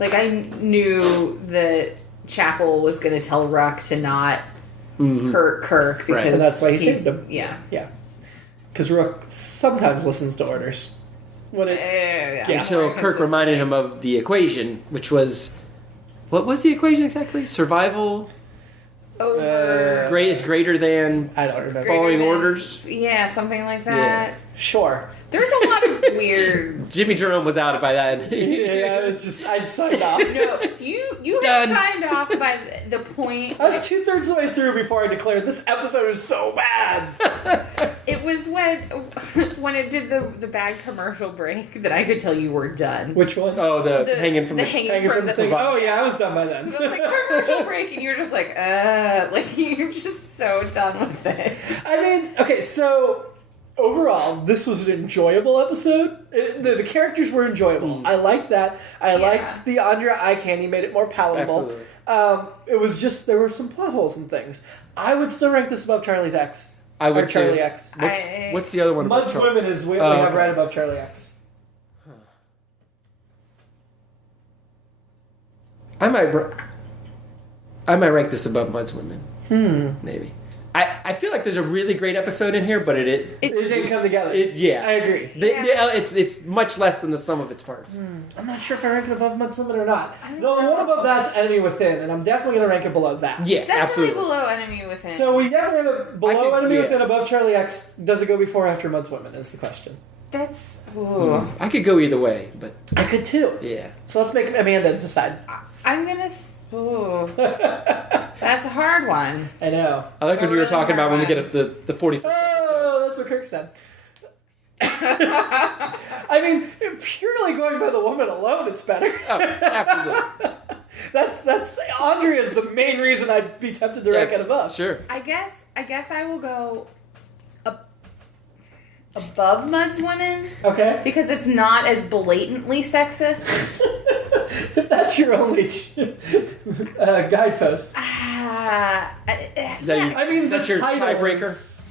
Like I knew that Chapel was going to tell Ruck to not hurt Kirk because and that's why he saved him. Yeah. Yeah. Because Ruck sometimes listens to orders. When it's Until Kirk reminded him of the equation, which was, what was the equation exactly? Survival over is greater than I don't remember. following orders. Yeah, something like that. Sure. There's a lot of weird. Jimmy-Jerome was out by that. Yeah, it was just I'd signed off. No, you Done. had signed off by the point. I was 2/3 of the way through before I declared this episode is so bad. It was when it did the bad commercial break that I could tell you were done. Which one? Oh, the hanging from the hanging from the thing. Oh yeah, I was done by then. It was like commercial break, and you're just like you're just so done with it. I mean, okay, so overall, this was an enjoyable episode. The characters were enjoyable. I liked that. I liked the Andrea eye candy, made it more palatable. Absolutely. It was just, there were some plot holes and things. I would still rank this above Charlie's X. I would or Charlie too. X. What's the other one? Mud's Women is we have right above Charlie X. I might rank this above Mud's Women. Maybe. I feel like there's a really great episode in here, but it didn't come together. Yeah, I agree. It's much less than the sum of its parts. I'm not sure if I rank it above Mud's Women or not. The one above that's Enemy Within, and I'm definitely going to rank it below that. Yeah, Definitely absolutely. below Enemy Within. So we definitely have it below Enemy Within, above Charlie X. Does it go before or after Mud's Women is the question. That's... Ooh. I could go either way, but... I could too. Yeah. So let's make Amanda decide. I'm gonna... Ooh. That's a hard one. I know. I like when you were really talking about when we hard get the 41st episode. Oh, that's what Kirk said. I mean, purely going by the woman alone, it's better. Oh, absolutely. That's Andrea's the main reason I'd be tempted to rank it above. Sure. I guess I will go above Mud's Women Okay. because it's not as blatantly sexist. If that's your only guidepost. Is that I mean, that's the your title tiebreaker? is-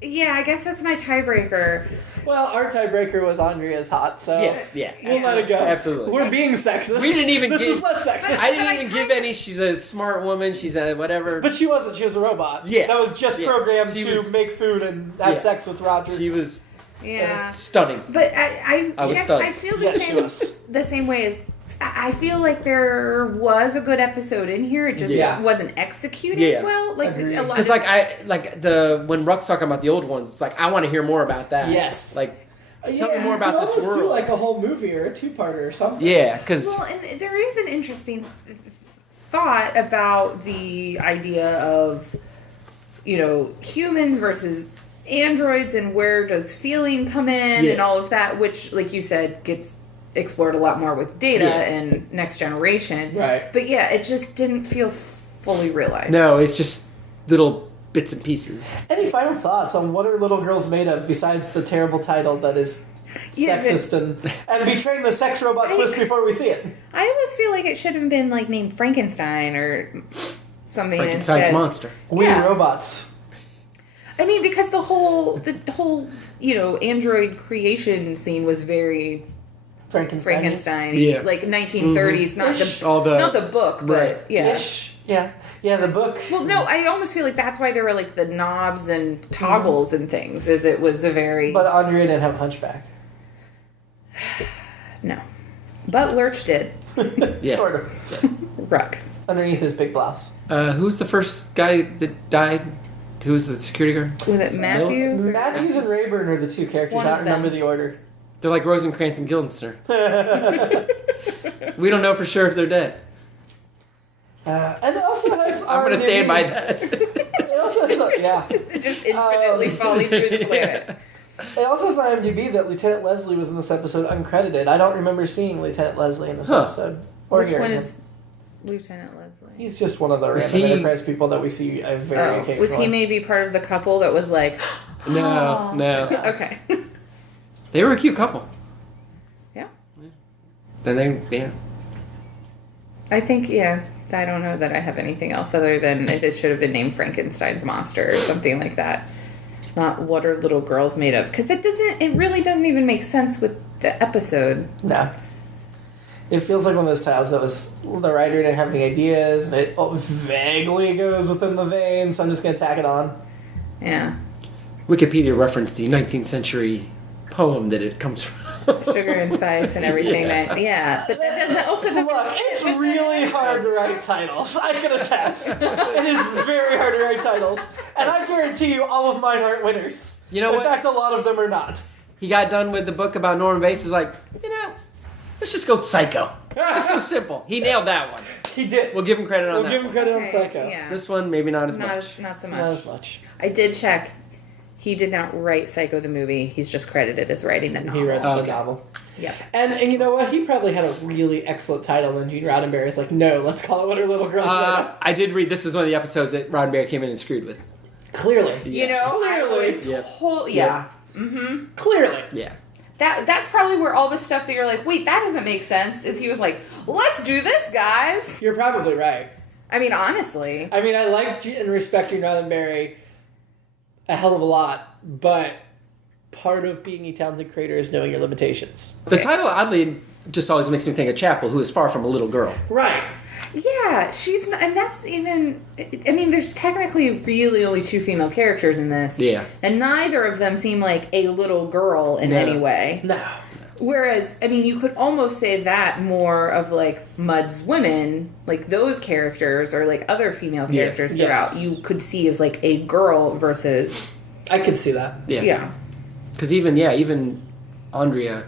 Yeah, I guess that's my tiebreaker. Well, our tiebreaker was Andrea's hot, so Yeah. we'll let it go. Absolutely. We're being sexist. We didn't even This give- is less sexist. I didn't even give any. She's a smart woman. She's a whatever. But she wasn't. She was a robot. Yeah. That was just programmed She to was- make food and have sex with Roger. She was Yeah. stunning. But I was guess stunned. I feel the Yes, she same was. the same way as I feel like there was a good episode in here. It just Yeah. wasn't executed Yeah. well. Like Agreed. a lot Because when Ruck's talking about the old ones, it's like I want to hear more about that. Yes. Like tell me more about you this almost world. do like a whole movie or a two-parter or something. Yeah, because Well, and there is an interesting thought about the idea of, humans versus androids and where does feeling come in and all of that, which, like you said, gets explored a lot more with Data and Next Generation. Right. But yeah, it just didn't feel fully realized. no, it's just little bits and pieces. Any final thoughts on what are little girls made of besides the terrible title that is Yeah, sexist and betraying the sex robot twist before we see it? I almost feel like it should have been like named Frankenstein or something Frankenstein's instead. monster. We Yeah. robots. I mean, because the whole android creation scene was very Frankenstein, Yeah. like 1930s, Ish. not the book, but Right. yeah. Ish. Yeah. Yeah, the book. Well, no, I almost feel like that's why there were like the knobs and toggles and things, as it was a very But Andrea didn't have a hunchback. no, but Lurch did. Yeah. Sort of. Ruck. Underneath his big blouse. Who's the first guy that died? Who was the security guard? Was it Matthews? or- Matthews and Rayburn are the two characters. One I of don't them. remember the order. They're like Rosencrantz and Guildenstern. We don't know for sure if they're dead. And it also has. I'm going to stand by that. It also has, yeah. Just infinitely falling through the planet. It also says on IMDb that Lieutenant Leslie was in this episode uncredited. I don't remember seeing Lieutenant Leslie in this episode. Or Which hearing one him. is Lieutenant Leslie? He's just one of the Was random he- Enterprise people that we see very occasionally. Was he maybe part of the couple that was like, No. okay. They were a cute couple. Yeah. Then I think, I don't know that I have anything else other than it should have been named Frankenstein's monster or something like that. Not what are little girls made of? Because it really doesn't even make sense with the episode. No. It feels like one of those titles that was the writer didn't have any ideas, and it vaguely goes within the vein, so I'm just going to tack it on. Yeah. Wikipedia referenced the 19th century poem that it comes from. Sugar and spice and everything. Yeah. But that doesn't also Look, it's really hard to write titles. I can attest. It is very hard to write titles. And I guarantee you all of mine aren't winners. You know In what? fact, a lot of them are not. he got done with the book about Norman Bates, is like, let's just go Psycho. Let's just go simple. He nailed that one. He did. We'll give him credit on that. We'll give him credit on Psycho. Yeah. This one, maybe not as much. Not so much. Not as much. I did check. He did not write Psycho the movie. He's just credited as writing the novel. He read the novel. Yep. And you know what? He probably had a really excellent title, and Gene Roddenberry's like, no, let's call it What Are Little Girls Made Of? I did read, this is one of the episodes that Roddenberry came in and screwed with. Clearly. You know, Clearly. Yeah. Mm-hmm. Clearly. Yeah. That's probably where all the stuff that you're like, wait, that doesn't make sense, is he was like, let's do this, guys. You're probably right. I mean, honestly. I mean, I like and respect Gene Roddenberry a hell of a lot, but part of being a talented creator is knowing your limitations. The title, oddly, just always makes me think of Chapel, who is far from a little girl. Right. Yeah, she's not, and that's even, I mean, there's technically really only 2 female characters in this. Yeah. And neither of them seem like a little girl in any way. No. Whereas, I mean, you could almost say that more of, like, Mudd's women, like, those characters, or, like, other female characters throughout, you could see as, like, a girl versus... I could see that. Yeah. Because even Andrea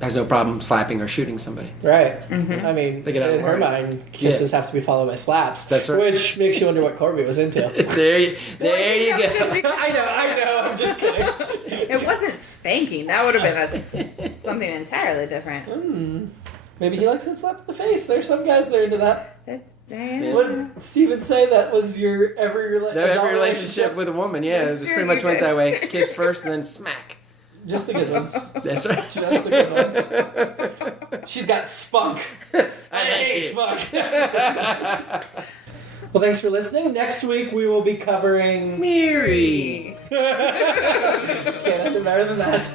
has no problem slapping or shooting somebody. Right. Mm-hmm. I mean, They get out in of her the mind, kisses have to be followed by slaps. That's right. Which makes you wonder what Corby was into. There you go. I know, I'm just kidding. It wasn't spanking. That would have been something entirely different. Maybe he likes to get slapped in the face. There's some guys that are into that. Yeah. Would Steven say that was your every relationship with a woman, yeah. That's It true, pretty much you went did. that way. Kiss first and then smack. Just the good ones. That's right. Just the good ones. She's got spunk. I hate spunk. Well, thanks for listening. Next week we will be covering Mary. Can't have been better than that.